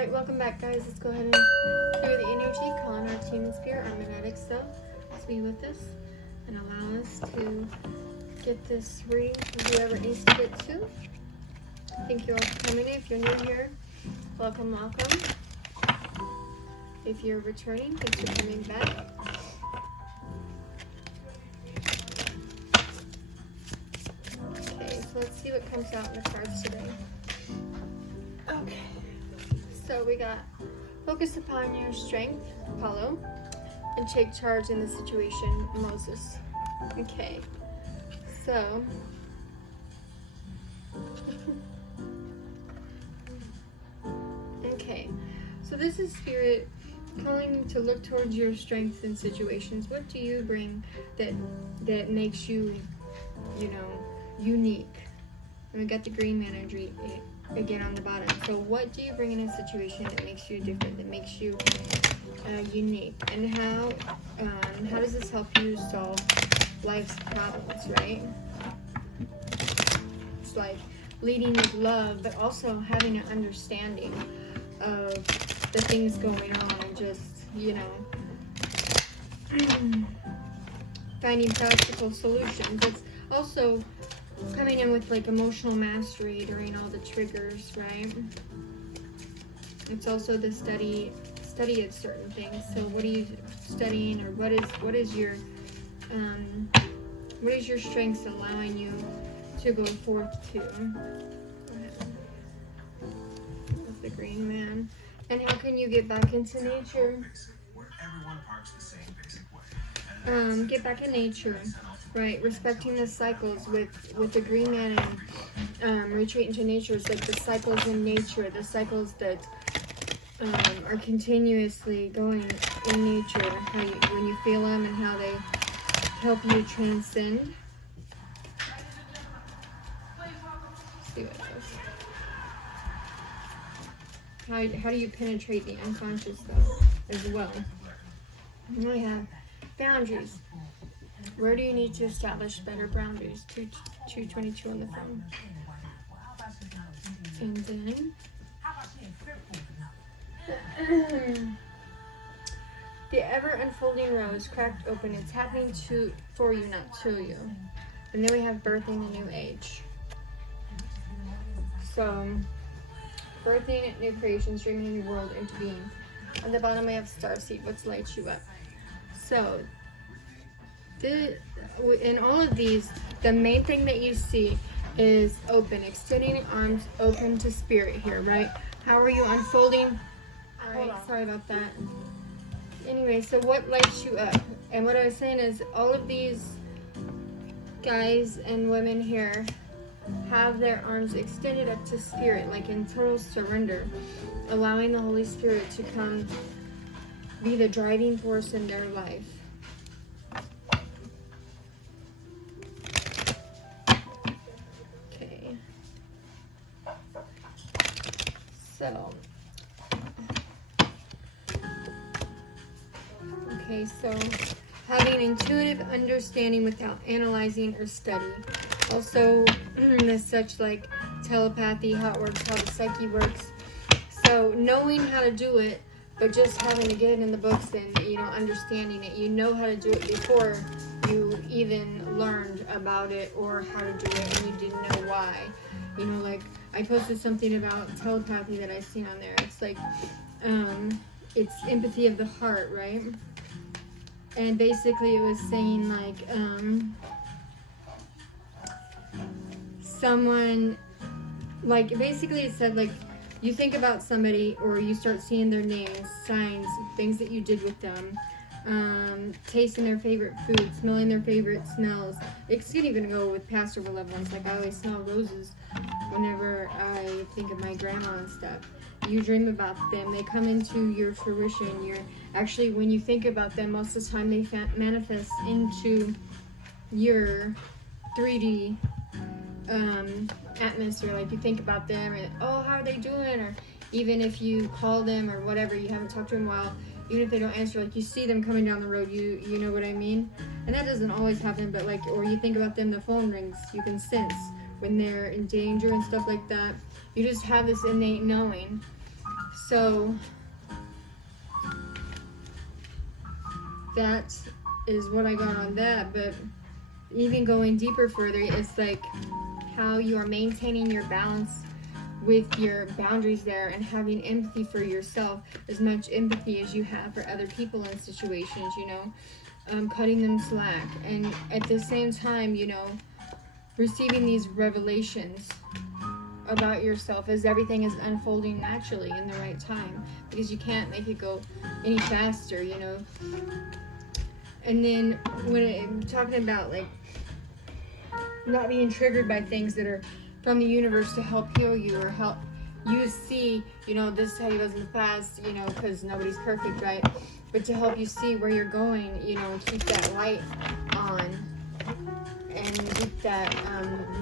Alright, welcome back, guys. Let's go ahead and clear the energy, call on our team and spirit, our magnetic self, to be with us and allow us to get this reading for whoever needs to get to. Thank you all for coming in. If you're new here, welcome, welcome. If you're returning, thanks for coming back. Okay, so let's see what comes out in the cards today. Okay. So we got focus upon your strength, Apollo, and take charge in the situation, Moses. Okay, so so this is spirit calling you to look towards your strengths in situations. What do you bring that makes you, unique? And we got the green man energy again on the bottom. So what do you bring in a situation that makes you different, that makes you unique? And how does this help you solve life's problems, right? It's like leading with love, but also having an understanding of the things going on, and just, finding practical solutions. It's also coming in with like emotional mastery during all the triggers, right? It's also the study of certain things. So what are you studying, or what is your strengths allowing you to go forth to? Go ahead. That's the green man. And how can you get back into nature? Get back in nature. Right, respecting the cycles with the green man and retreat into nature. It's like the cycles in nature, the cycles that are continuously going in nature, when you feel them and how they help you transcend. Let's see what else. How do you penetrate the unconscious though as well? And we have boundaries. Where do you need to establish better boundaries? 222 on the phone. And then the ever unfolding rose cracked open. It's happening for you, not to you. And then we have birthing a new age. So birthing new creations, dreaming a new world into being. On the bottom we have starseed. What's lights you up? So in all of these, the main thing that you see is open, extending arms open to spirit here, right? How are you unfolding? Alright, sorry about that. Anyway, so what lights you up? And what I was saying is all of these guys and women here have their arms extended up to spirit, like in total surrender, allowing the Holy Spirit to come be the driving force in their life. So having intuitive understanding without analyzing or study. Also, as such, like telepathy, how it works, how the psyche works. So knowing how to do it, but just having to get it in the books and, understanding it. You know how to do it before you even learned about it or how to do it, and you didn't know why. Like I posted something about telepathy that I seen on there. It's like, it's empathy of the heart, right? And basically it was saying like, someone, like basically it said like, you think about somebody or you start seeing their names, signs, things that you did with them, tasting their favorite food, smelling their favorite smells. It could even go with past or loved ones. Like I always smell roses whenever I think of my grandma and stuff. You dream about them, they come into your fruition. You're actually, when you think about them, most of the time they manifest into your 3D atmosphere. Like you think about them and, oh, how are they doing? Or even if you call them or whatever, you haven't talked to them in a while, even if they don't answer, like you see them coming down the road, you know what I mean? And that doesn't always happen, but like, or you think about them, the phone rings, you can sense when they're in danger and stuff like that. You just have this innate knowing. So that is what I got on that. But even going deeper further, it's like how you are maintaining your balance with your boundaries there, and having empathy for yourself, as much empathy as you have for other people in situations, you know, cutting them slack, and at the same time, you know, receiving these revelations about yourself as everything is unfolding naturally in the right time, because you can't make it go any faster, you know. And then when I'm talking about like not being triggered by things that are from the universe to help heal you, or help you see, you know, this is how it was in the past, you know, because nobody's perfect, right? But to help you see where you're going, you know, keep that light on, and keep that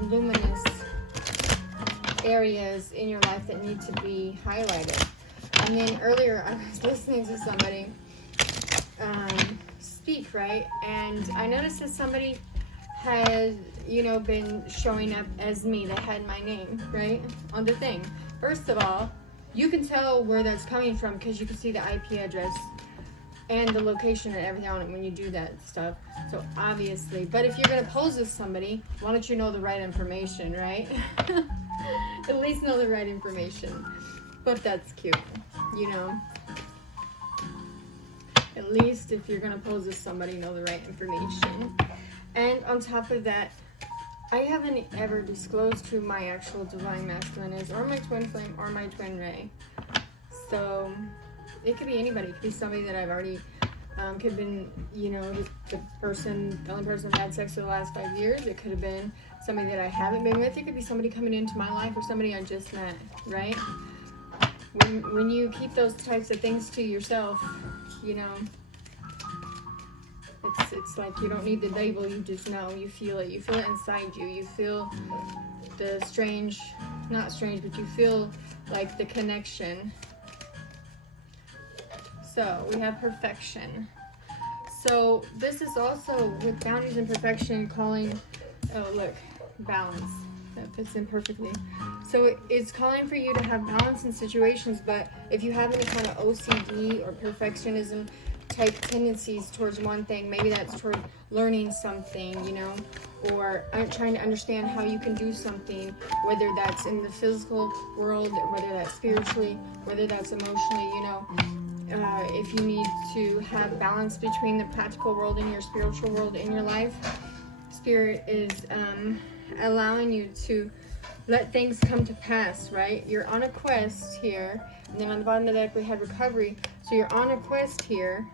luminous areas in your life that need to be highlighted. And then earlier I was listening to somebody speak, right? And I noticed that somebody had, you know, been showing up as me, that had my name, right, on the thing. First of all, you can tell where that's coming from because you can see the IP address and the location and everything on it when you do that stuff. So obviously, but if you're going to pose as somebody, why don't you know the right information, right? At least know the right information. But that's cute, you know. At least if you're going to pose as somebody, know the right information. And on top of that, I haven't ever disclosed who my actual divine masculine is, or my twin flame, or my twin ray. So it could be anybody. It could be somebody that I've already, could have been, you know, the only person I've had sex for the last 5 years. It could have been somebody that I haven't been with. It could be somebody coming into my life, or somebody I just met, right? When you keep those types of things to yourself, you know, it's like you don't need the label, you just know, you feel it inside you, you feel the strange, not strange, but you feel like the connection. So we have perfection. So this is also with boundaries and perfection calling, oh look, balance, that fits in perfectly. So it's calling for you to have balance in situations, but if you have any kind of OCD or perfectionism type tendencies towards one thing, maybe that's toward learning something, you know, or trying to understand how you can do something, whether that's in the physical world, whether that's spiritually, whether that's emotionally, you know, if you need to have balance between the practical world and your spiritual world in your life, Spirit is allowing you to let things come to pass, right? You're on a quest here, and then on the bottom of the deck we had recovery. So you're on a quest here,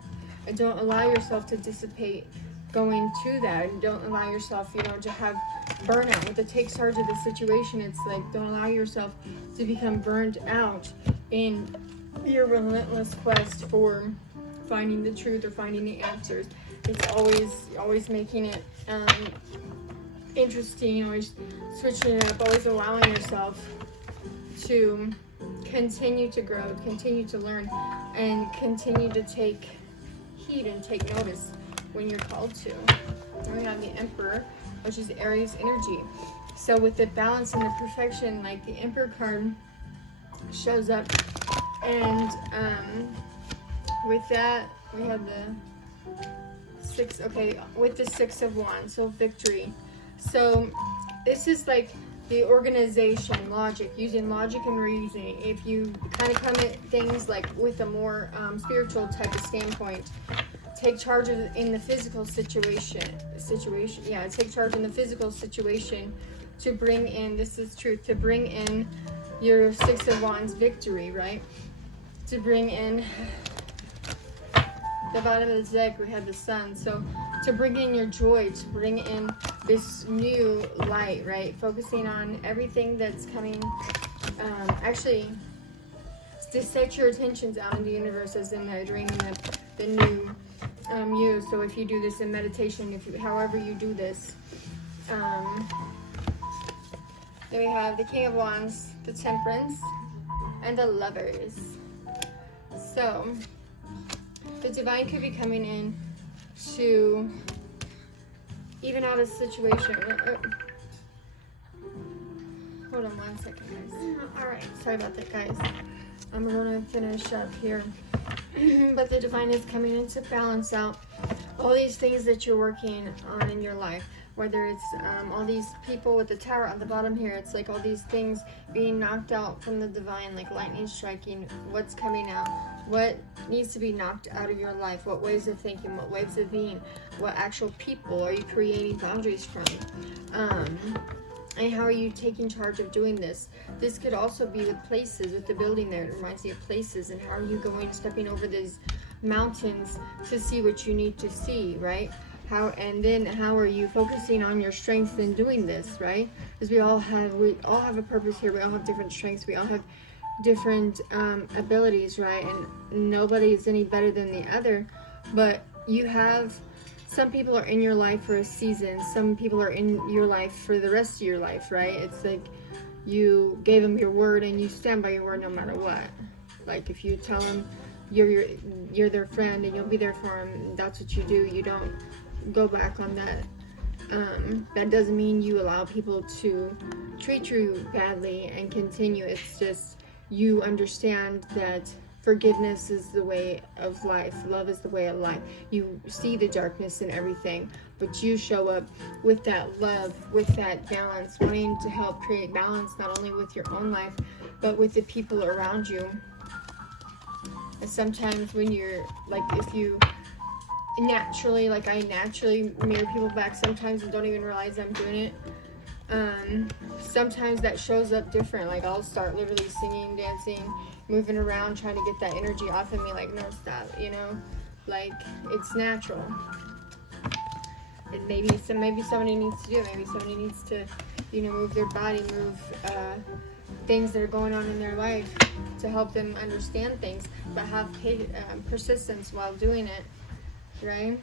and don't allow yourself to dissipate going to that. And don't allow yourself, you know, to have burnout. With the take charge of the situation, it's like, don't allow yourself to become burned out in your relentless quest for finding the truth or finding the answers. It's always making it interesting, always switching it up, always allowing yourself to continue to grow, continue to learn, and continue to take heed and take notice when you're called to. And we have the Emperor, which is Aries energy. So with the balance and the perfection, like the Emperor card shows up, and with that we have the six, okay, with the Six of Wands, so victory. So this is like the organization, logic, using logic and reasoning. If you kind of come at things like with a more spiritual type of standpoint, take charge in the physical situation. Yeah, take charge in the physical situation to bring in, this is truth, to bring in your Six of Wands victory, right? To bring in the bottom of the deck, we have the Sun. So to bring in your joy, to bring in this new light, right? Focusing on everything that's coming, actually, to set your attentions out in the universe as in the dream and the new you. So if you do this in meditation, however you do this, then we have the King of Wands, the Temperance, and the Lovers. So the divine could be coming in to even out a situation. Hold on 1 second, guys. All right, sorry about that, guys. I'm going to finish up here. But the divine is coming in to balance out all these things that you're working on in your life. Whether it's all these people with the tower on the bottom here, it's like all these things being knocked out from the divine, like lightning striking. What's coming out? What needs to be knocked out of your life? What ways of thinking? What ways of being? What actual people are you creating boundaries from? And how are you taking charge of doing this? This could also be with places, with the building there. It reminds me of places. And how are you going, stepping over these mountains to see what you need to see, right? And then how are you focusing on your strengths in doing this, right? Because we all have a purpose here. We all have different strengths. We all have different abilities, right? And nobody is any better than the other. But you have, some people are in your life for a season. Some people are in your life for the rest of your life, right? It's like you gave them your word and you stand by your word no matter what. Like if you tell them you're their friend and you'll be there for them, that's what you do. You don't go back on that. That doesn't mean you allow people to treat you badly and continue. It's just you understand that forgiveness is the way of life. Love is the way of life. You see the darkness in everything, but you show up with that love, with that balance, wanting to help create balance not only with your own life, but with the people around you. And sometimes when you're, like, if you naturally, like I naturally mirror people back sometimes and don't even realize I'm doing it. Sometimes that shows up different. Like I'll start literally singing, dancing, moving around, trying to get that energy off of me. Like, no, stop, you know? Like, it's natural. And maybe somebody needs to do it. Maybe somebody needs to, you know, move their body, move things that are going on in their life to help them understand things, but have persistence while doing it, right?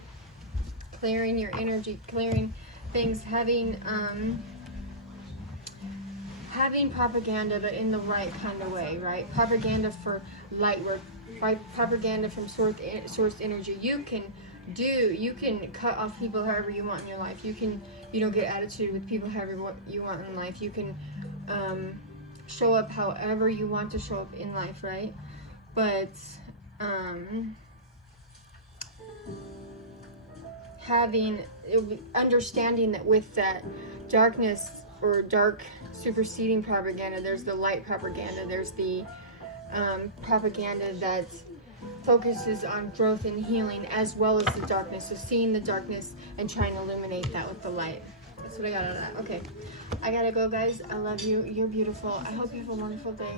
Clearing your energy, clearing things, having propaganda, but in the right kind of way, right? Propaganda for light work, right? Propaganda from source energy. You can cut off people however you want in your life. You can, you know, get attitude with people however you want in life. You can show up however you want to show up in life, right? But understanding that with that darkness or dark superseding propaganda, there's the light propaganda, there's the propaganda that focuses on growth and healing, as well as the darkness. So seeing the darkness and trying to illuminate that with the light. That's what I got out of that. Okay, I gotta go, guys. I love you. You're beautiful. I hope you have a wonderful day.